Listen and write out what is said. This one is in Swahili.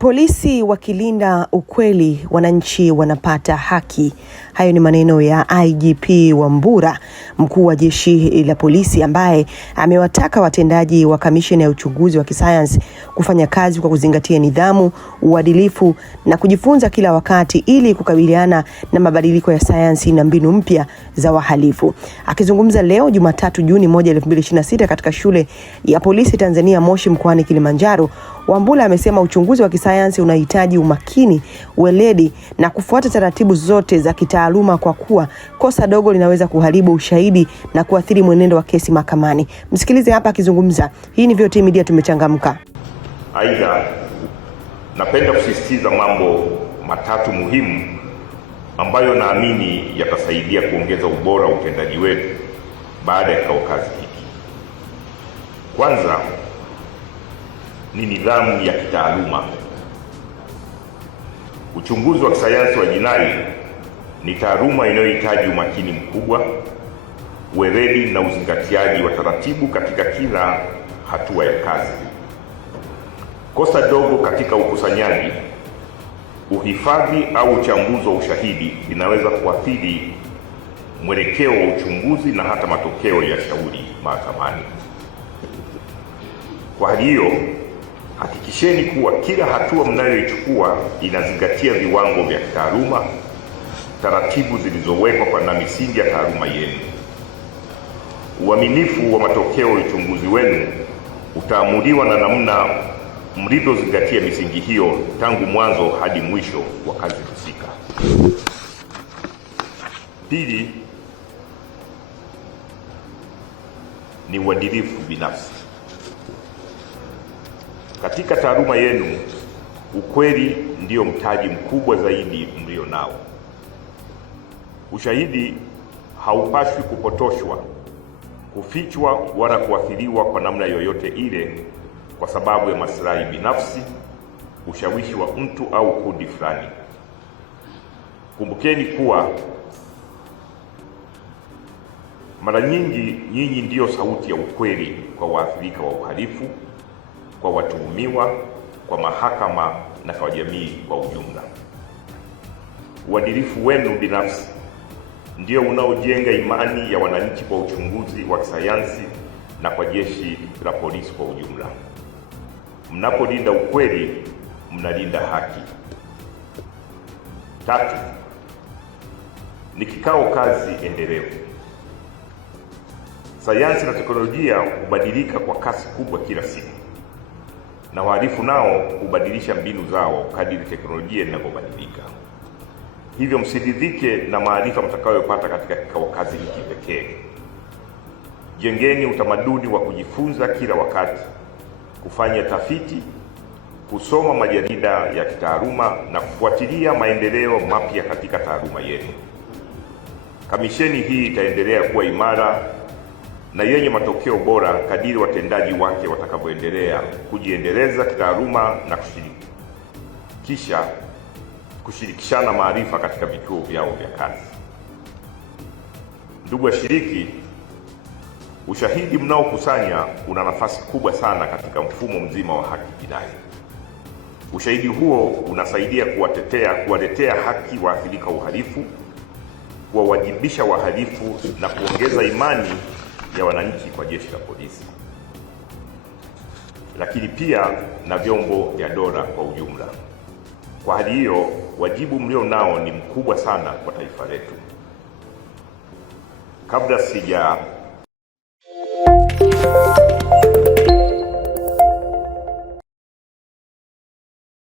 Polisi wakilinda ukweli, wananchi wanapata haki. Hayo ni maneno ya IGP Wambura, mkuu wa jeshi la polisi, ambaye amewataka watendaji wa kamisheni ya uchunguzi wa kisayansi kufanya kazi kwa kuzingatia nidhamu, uadilifu na kujifunza kila wakati ili kukabiliana na mabadiliko ya sayansi na mbinu mpya za wahalifu. Akizungumza leo Jumatatu Juni 1, 2026 katika shule ya polisi Tanzania Moshi mkoani Kilimanjaro, Wambura amesema uchunguzi wa kisayansi unahitaji umakini, weledi na kufuata taratibu zote za kitaaluma, kwa kuwa kosa dogo linaweza kuharibu ushahidi na kuathiri mwenendo wa kesi mahakamani. Msikilize hapa akizungumza. Hii ni VOT Media, tumechangamka. Aidha, napenda kusisitiza mambo matatu muhimu ambayo naamini yatasaidia kuongeza ubora wa utendaji wetu baada ya kikao kazi hiki. Kwanza ni nidhamu ya kitaaluma. Uchunguzi wa kisayansi wa jinai ni taaluma inayohitaji umakini mkubwa, weledi na uzingatiaji wa taratibu katika kila hatua ya kazi. Kosa dogo katika ukusanyaji, uhifadhi au uchambuzi wa ushahidi linaweza kuathiri mwelekeo wa uchunguzi na hata matokeo ya shauri mahakamani. Kwa hali hiyo, hakikisheni kuwa kila hatua mnayoichukua inazingatia viwango vya kitaaluma, taratibu zilizowekwa na misingi ya taaluma yenu. Uaminifu wa matokeo ya uchunguzi wenu utaamuliwa na namna mlivyozingatia misingi hiyo tangu mwanzo hadi mwisho wa kazi husika. Pili ni uadilifu binafsi. Katika taaluma yenu, ukweli ndio mtaji mkubwa zaidi mlio nao. Ushahidi haupaswi kupotoshwa, kufichwa wala kuathiriwa kwa namna yoyote ile kwa sababu ya maslahi binafsi, ushawishi wa mtu au kundi fulani. Kumbukeni kuwa mara nyingi nyinyi ndiyo sauti ya ukweli kwa waathirika wa uhalifu, kwa watuhumiwa, kwa mahakama na kwa jamii kwa ujumla. Uadilifu wenu binafsi ndio unaojenga imani ya wananchi kwa uchunguzi wa kisayansi na kwa jeshi la polisi kwa ujumla. Mnapolinda ukweli, mnalinda haki. Tatu ni kikao kazi endelevu. Sayansi na teknolojia hubadilika kwa kasi kubwa kila siku, na wahalifu nao hubadilisha mbinu zao kadiri teknolojia inavyobadilika. Hivyo msiridhike na maarifa mtakayopata katika kikao kazi hiki pekee. Jengeni utamaduni wa kujifunza kila wakati, kufanya tafiti, kusoma majarida ya kitaaluma na kufuatilia maendeleo mapya katika taaluma yenu. Kamisheni hii itaendelea kuwa imara na yenye matokeo bora kadiri watendaji wake watakavyoendelea kujiendeleza kitaaluma na kushirikishana maarifa katika vituo vyao vya kazi. Ndugu washiriki, ushahidi mnaokusanya una nafasi kubwa sana katika mfumo mzima wa haki jinai. Ushahidi huo unasaidia kuwaletea haki waathirika uhalifu, kuwawajibisha wahalifu na kuongeza imani ya wananchi kwa jeshi la polisi, lakini pia na vyombo vya dola kwa ujumla. Kwa hali hiyo, wajibu mlio nao ni mkubwa sana kwa taifa letu. Kabla